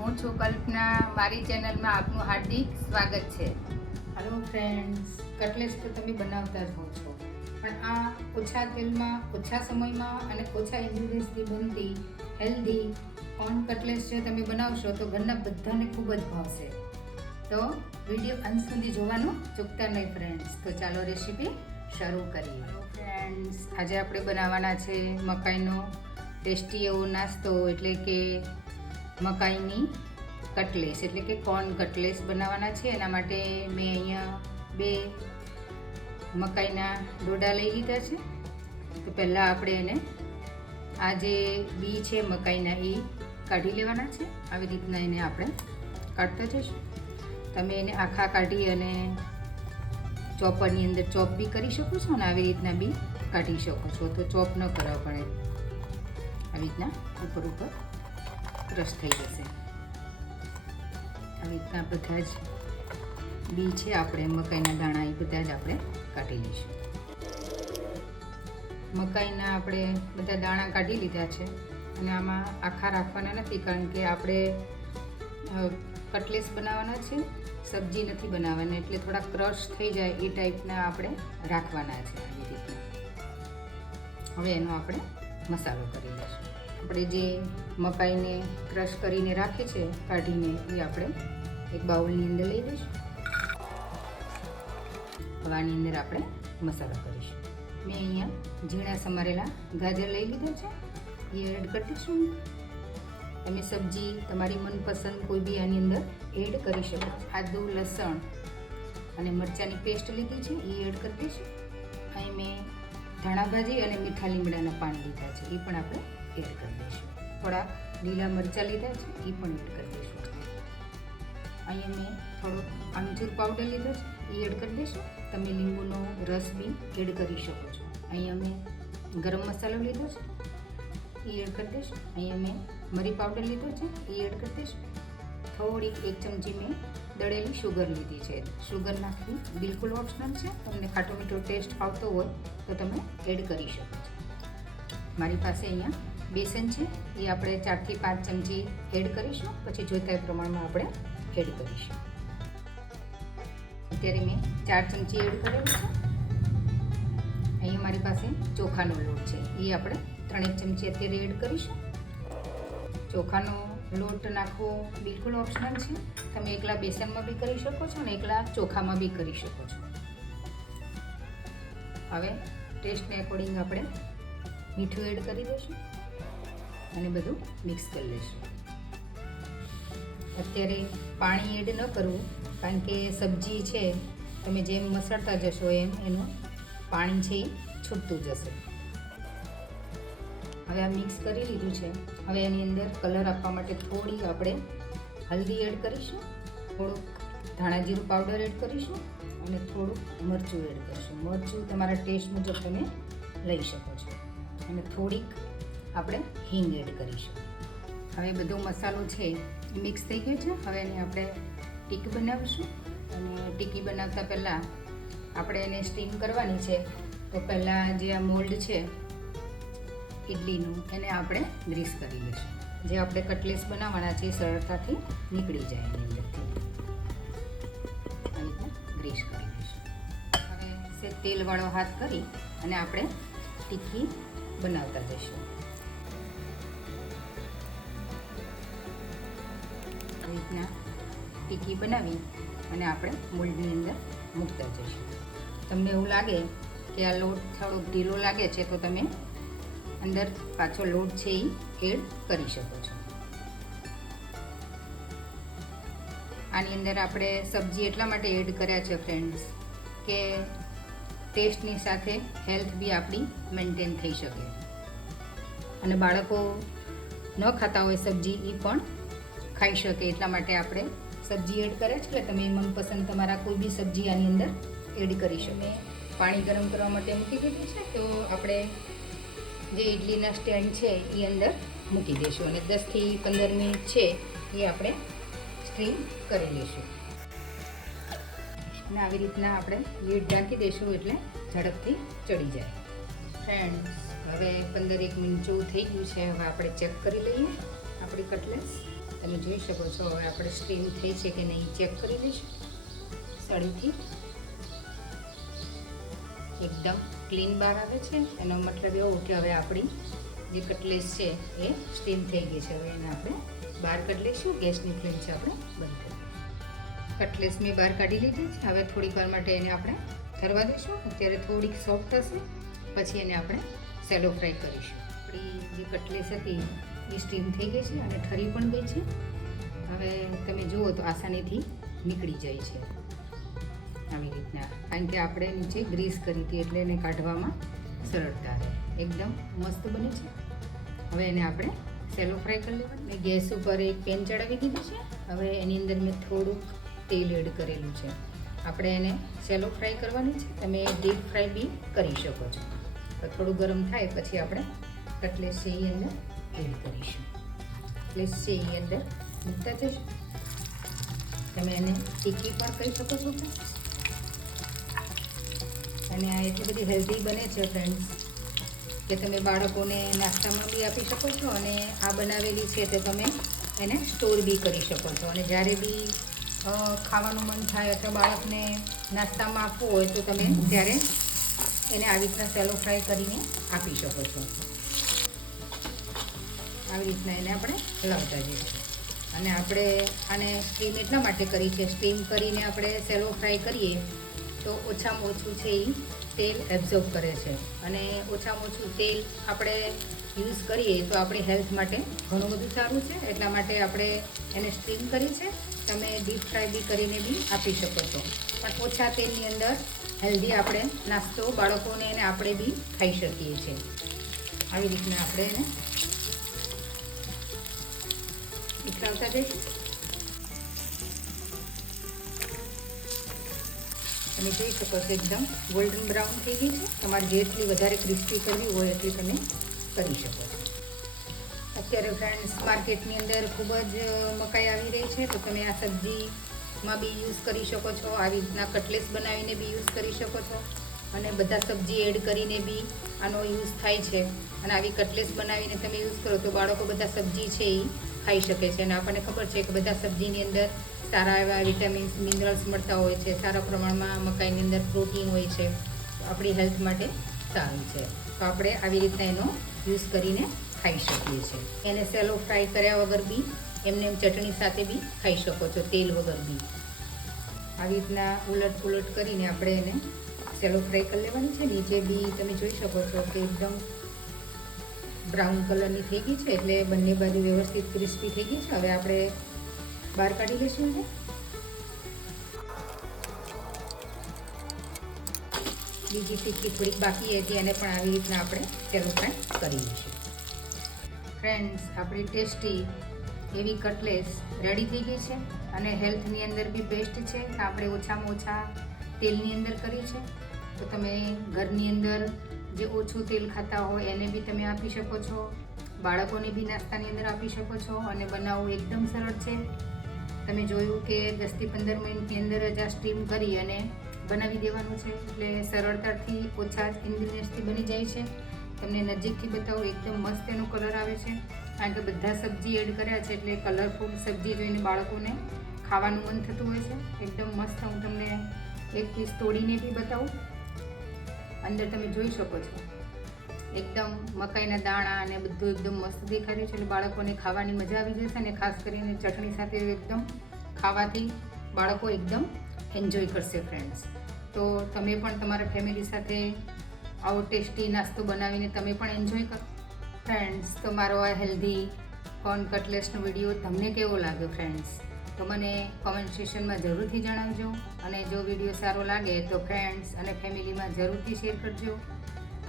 હું છું કલ્પના. મારી ચેનલમાં આપનું હાર્દિક સ્વાગત છે. હલો ફ્રેન્ડ્સ કટલેસ તો તમે બનાવતા જ હો છો. પણ આ ઓછા તેલમાં ઓછા સમયમાં અને ઓછા ઇન્ગ્રીડિયન્ટ્સથી બનતી હેલ્ધી કોર્ન કટલેસ જો તમે બનાવશો તો ઘરના બધાને ખૂબ જ ભાવશે. તો વીડિયો અંત સુધી જોવાનું ચૂકતા નહીં ફ્રેન્ડ્સ તો ચાલો રેસીપી શરૂ કરીએ. ફ્રેન્ડ્સ આજે આપણે બનાવવાના છે મકાઈનો ટેસ્ટી એવો નાસ્તો એટલે કે મકાઈની કટલેસ, એટલે કે કોર્ન કટલેસ બનાવવાના છે. એના માટે મેં અહીંયા બે મકાઈના ડોડા લઈ લીધા છે. તો પહેલાં આપણે એને આ જે બી છે મકાઈના એ કાઢી લેવાના છે. આવી રીતના એને આપણે કાઢતા જઈશું. તમે એને આખા કાઢી અને ચોપરની અંદર ચોપ બી કરી શકો છો અને આવી રીતના બી કાઢી શકો છો. તો ચોપ ન કરવા પડે આવી રીતના ઉપર ઉપર ક્રશ થઈ જશે. આવી રીતના બધા જ બી છે, આપણે મકાઈના દાણા એ બધા જ આપણે કાઢી લઈશું. મકાઈના આપણે બધા દાણા કાઢી લીધા છે અને આમાં આખા રાખવાના નથી, કારણ કે આપણે કટલેસ બનાવવાના છે, સબ્જી નથી બનાવવાની, એટલે થોડા ક્રશ થઈ જાય એ ટાઈપના આપણે રાખવાના છે આવી રીતના. હવે એનો આપણે મસાલો કરી લઈશું. આપણે જે મકાઈને ક્રશ કરીને રાખી છે, કાઢીને એ આપણે એક બાઉલની અંદર લઈ લઈશું વાની અંદર આપણે મસાલો કરીશું. મેં અહીંયા ઝીણા સમારેલા ગાજર લઈ લીધા છે. એ એડ કરી દઈશું તમે સબ્જી તમારી મનપસંદ કોઈ બી આની અંદર એડ કરી શકો આદુ, લસણ અને મરચાંની પેસ્ટ લીધી છે, એ એડ કરી દઈશું. અહીં મેં ધાણા ભાજી અને મીઠા લીમડાના પાન લીધા છે. એ પણ આપણે એડ કરી દઈશું. થોડા લીલા મરચાં લીધા છે એ પણ એડ કરી દઈશું. અહીંયા મેં થોડો આમચૂર પાવડર લીધો છે એ એડ કરી દઈશું. તમે લીંબુનો રસ બી એડ કરી શકો છો. અહીંયા મેં ગરમ મસાલો લીધો છે એ એડ કરી દઈશું. અહીંયા મેં મરી પાવડર લીધો છે એ એડ કરી દઈશું. થોડીક એક ચમચી મેં દળેલી શુગર લીધી છે. શુગર નાખવી બિલકુલ ઓપ્શનલ છે. તમને ખાટો મીઠો ટેસ્ટ આવતો હોય તો તમે એડ કરી શકો છો. મારી પાસે અહીંયા બેસન છે, એ આપણે ચારથી પાંચ ચમચી એડ કરીશું. પછી જોઈતા પ્રમાણમાં આપણે એડ કરીશું. અત્યારે મેં ચાર ચમચી એડ કરેલું છે. અહીંયા મારી પાસે ચોખાનો લોટ છે, એ આપણે ત્રણેક ચમચી અત્યારે એડ કરીશું. ચોખાનો લોટ નાખવો બિલકુલ ઓપ્શનલ છે. તમે એકલા બેસનમાં બી કરી શકો છો અને એકલા ચોખામાં બી કરી શકો છો. હવે ટેસ્ટને એકોર્ડિંગ આપણે મીઠું એડ કરી દઈશું. અને બધું મિક્સ કરી લઈશું. અત્યારે પાણી એડ ન કરવું, કારણ કે સબ્જી છે, તમે જેમ મસળતા જશો એમ એનું પાણી છે એ છૂટતું જશે. હવે આ મિક્સ કરી લીધું છે. હવે એની અંદર કલર આપવા માટે થોડી આપણે હલ્દી એડ કરીશું, થોડુંક ધાણા જીરું પાવડર એડ કરીશું અને થોડુંક મરચું એડ કરીશું. મરચું તમારા ટેસ્ટ મુજબ તમે લઈ શકો છો. અને થોડીક આપણે હિંગ એડ કરીશું. હવે બધો મસાલો છે મિક્સ થઈ ગયો છે. હવે એને આપણે ટીક બનાવીશું. અને ટીકી બનાવતા પહેલાં આપણે એને સ્ટીમ કરવાની છે. તો પહેલાં જે આ મોલ્ડ છે ઇડલીનું એને આપણે ગ્રીસ કરી લઈશું. જે આપણે કટલેસ બનાવવાના છે એ સરળતાથી નીકળી જાય એની અંદરથી. રીતના ગ્રીસ કરી લઈશું. હવે તેલવાળો હાથ કરી અને આપણે ટીકી બનાવતા જઈશું. આવી રીતના ટીકી બનાવી અને આપણે મોલ્ડની અંદર મૂકતા જઈશું. તમને એવું લાગે કે આ લોટ થોડોક ઢીલો લાગે છે, તો તમે અંદર પાછો લોટ છે એ એડ કરી શકો છો. આની અંદર આપણે સબ્જી એટલા માટે એડ કર્યા છે ફ્રેન્ડ્સ, કે ટેસ્ટની સાથે હેલ્થ બી આપણી મેન્ટેન થઈ શકે. અને બાળકો ન ખાતા હોય સબ્જી એ પણ ખાઈ શકે એટલા માટે આપણે સબ્જી એડ કરે છે. તમે મનપસંદ તમારા કોઈ બી સબ્જી આની અંદર એડ કરી શકો. પાણી ગરમ કરવા માટે મૂકી દીધું છે. તો આપણે જે ઇડલીના સ્ટેન્ડ છે એ અંદર મૂકી દઈશું. અને દસથી પંદર મિનિટ છે એ આપણે સ્ટીમ કરી લઈશું. અને આવી રીતના આપણે લીડ ઢાંકી દઈશું એટલે ઝડપથી ચડી જાય. ફ્રેન્ડ્સ હવે પંદર એક મિનિટ જેવું થઈ ગયું છે. હવે આપણે ચેક કરી લઈએ. આપણી કટલેસ તમે જોઈ શકો છો, હવે આપણે સ્ટીમ થઈ છે કે નહીં ચેક કરી લઈશું. સળીથી. એકદમ ક્લીન બહાર આવે છે. એનો મતલબ એવો કે હવે આપણી જે કટલેસ છે એ સ્ટીમ થઈ ગઈ છે. હવે એને આપણે બહાર કાઢી લઈશું. ગેસની ફ્લેમ છે આપણે બંધ કરી કટલેસ મેં બહાર કાઢી લીધી છે. હવે થોડીક વાર માટે એને આપણે ઠરવા દઈશું. અત્યારે થોડીક સોફ્ટ થશે પછી એને આપણે સેલો ફ્રાય કરીશું. આપણી જે કટલેસ હતી એ સ્ટીમ થઈ ગઈ છે અને ઠરી પણ ગઈ છે. હવે તમે જુઓ તો આસાનીથી નીકળી જાય છે. આવી રીતના. કારણ કે આપણે નીચે ગ્રીસ કરી હતી એટલે એને કાઢવામાં સરળતા રહે. એકદમ મસ્ત બને છે. હવે એને આપણે સેલો ફ્રાય કરી લેવાનું. મેં ગેસ ઉપર એક પેન ચડાવી દીધું છે. હવે એની અંદર મેં થોડુંક તેલ એડ કરેલું છે. આપણે એને સેલો ફ્રાય કરવાની છે. તમે ડીપ ફ્રાય બી કરી શકો છો. થોડું ગરમ થાય પછી આપણે કટલેટ છે અંદર એડ કરીશું. છે એની અંદર મૂકતા જશું તમે એને ટીકી પણ કહી શકો છો. અને આ એટલી બધી હેલ્ધી બને છે ફ્રેન્ડ્સ કે તમે બાળકોને નાસ્તામાં બી આપી શકો છો અને આ બનાવેલી છે તો તમે એને સ્ટોર બી કરી શકો છો. અને જ્યારે બી ખાવાનું મન થાય અથવા બાળકને નાસ્તામાં આપવું હોય તો તમે ત્યારે એને આવી રીતના સેલો ફ્રાય કરીને આપી શકો છો. આવી રીતના એને આપણે હલાવતા જઈશું અને આપણે આને સ્ટીમ એટલા માટે કરી છે સ્ટીમ કરીને આપણે સેલો ફ્રાય કરીએ તો ઓછામાં ઓછું છે એ તેલ એબ્ઝોર્બ કરે છે. અને ઓછામાં ઓછું તેલ આપણે યુઝ કરીએ તો આપણી હેલ્થ માટે ઘણું બધું સારું છે. એટલા માટે આપણે એને સ્ટીમ કરી છે તમે ડીપ ફ્રાય બી કરીને બી આપી શકો છો. પણ ઓછા તેલની અંદર હેલ્ધી આપણે નાસ્તો, બાળકોને એને આપણે બી ખાઈ શકીએ છીએ. આવી રીતના આપણે એને ઉતરાવતા જઈશું તમે જોઈ શકો છો એકદમ ગોલ્ડન બ્રાઉન થઈ ગઈ છે. તમારે જેટલી વધારે ક્રિસ્પી કરવી હોય એટલી તમે કરી શકો છો. અત્યારે ફ્રેન્ડ્સ માર્કેટની અંદર ખૂબ જ મકાઈ આવી રહી છે. તો તમે આ સબ્જીમાં બી યુઝ કરી શકો છો. આવી રીતના કટલેસ બનાવીને બી યુઝ કરી શકો છો. અને બધા સબ્જી એડ કરીને બી આનો યુઝ થાય છે. અને આવી કટલેસ બનાવીને તમે યુઝ કરો તો બાળકો બધા સબ્જી છે એ ખાઈ શકે છે અને આપણને ખબર છે કે બધા સબ્જીની અંદર સારા એવા વિટામિન્સ, મિનરલ્સ મળતા હોય છે, સારા પ્રમાણમાં મકાઈની અંદર પ્રોટીન હોય છે. આપણી હેલ્થ માટે સારું છે. તો આપણે આવી રીતના એનો યુઝ કરીને ખાઈ શકીએ છીએ. એને સેલો ફ્રાય કર્યા વગર બી એમને એમ ચટણી સાથે બી ખાઈ શકો છો, તેલ વગર બી. આવી રીતના ઉલટ પુલટ કરીને આપણે એને સેલો ફ્રાય કરી લેવાની છે. નીચે બી તમે જોઈ શકો છો કે એકદમ બ્રાઉન કલરની થઈ ગઈ છે એટલે બંને બાજુ વ્યવસ્થિત ક્રિસ્પી થઈ ગઈ છે. હવે આપણે બહાર કાઢી લઈશું હવે બીજી ટીકી થોડીક બાકી હતી, એને પણ આવી રીતના આપણે સેલો ફ્રાય કરી લઈશું. ફ્રેન્ડ્સ, આપણી ટેસ્ટી એવી કટલેસ રેડી થઈ ગઈ છે અને હેલ્થની અંદર બી બેસ્ટ છે. આપણે ઓછામાં ઓછા તેલની અંદર કરી છે તો તમે ઘરની અંદર જે ઓછું તેલ ખાતા હોય એને બી તમે આપી શકો છો. બાળકોને બી નાસ્તાની અંદર આપી શકો છો અને બનાવવું એકદમ સરળ છે. તમે જોયું કે દસથી પંદર મિનિટની અંદર જ આ સ્ટીમ કરી અને બનાવી દેવાનું છે. એટલે સરળતાથી ઓછા ઇન્ગ્રીડિયન્ટ્સથી બની જાય છે. તમને નજીકથી બતાવું, એકદમ મસ્ત એનો કલર આવે છે. કારણ કે બધા સબ્જી એડ કર્યા છે એટલે કલરફુલ સબ્જી જોઈને બાળકોને ખાવાનું મન થતું હોય છે. એકદમ મસ્ત હું તમને એક પીસ તોડીને બી બતાવું. અંદર તમે જોઈ શકો છો. એકદમ મકાઈના દાણા અને બધું એકદમ મસ્ત દેખાઈ રહ્યું છે એટલે બાળકોને ખાવાની મજા આવી જશે અને ખાસ કરીને ચટણી સાથે એકદમ ખાવાથી બાળકો એકદમ એન્જોય કરશે ફ્રેન્ડ્સ તો તમે પણ તમારા ફેમિલી સાથે આવો ટેસ્ટી નાસ્તો બનાવીને તમે પણ એન્જોય કરો. ફ્રેન્ડ્સ તો મારો આ હેલ્ધી કોર્ન કટલેસનો વીડિયો તમને કેવો લાગ્યો ફ્રેન્ડ્સ તો મને કોમેન્ટ સેશનમાં જરૂરથી જણાવજો અને જો વીડિયો સારો લાગે તો ફ્રેન્ડ્સ અને ફેમિલીમાં જરૂરથી શેર કરજો.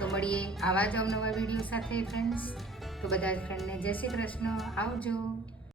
તો મળીએ આવા જ અવનવા વીડિયો સાથે ફ્રેન્ડ્સ તો બધા ફ્રેન્ડને જય શ્રી કૃષ્ણ. આવજો.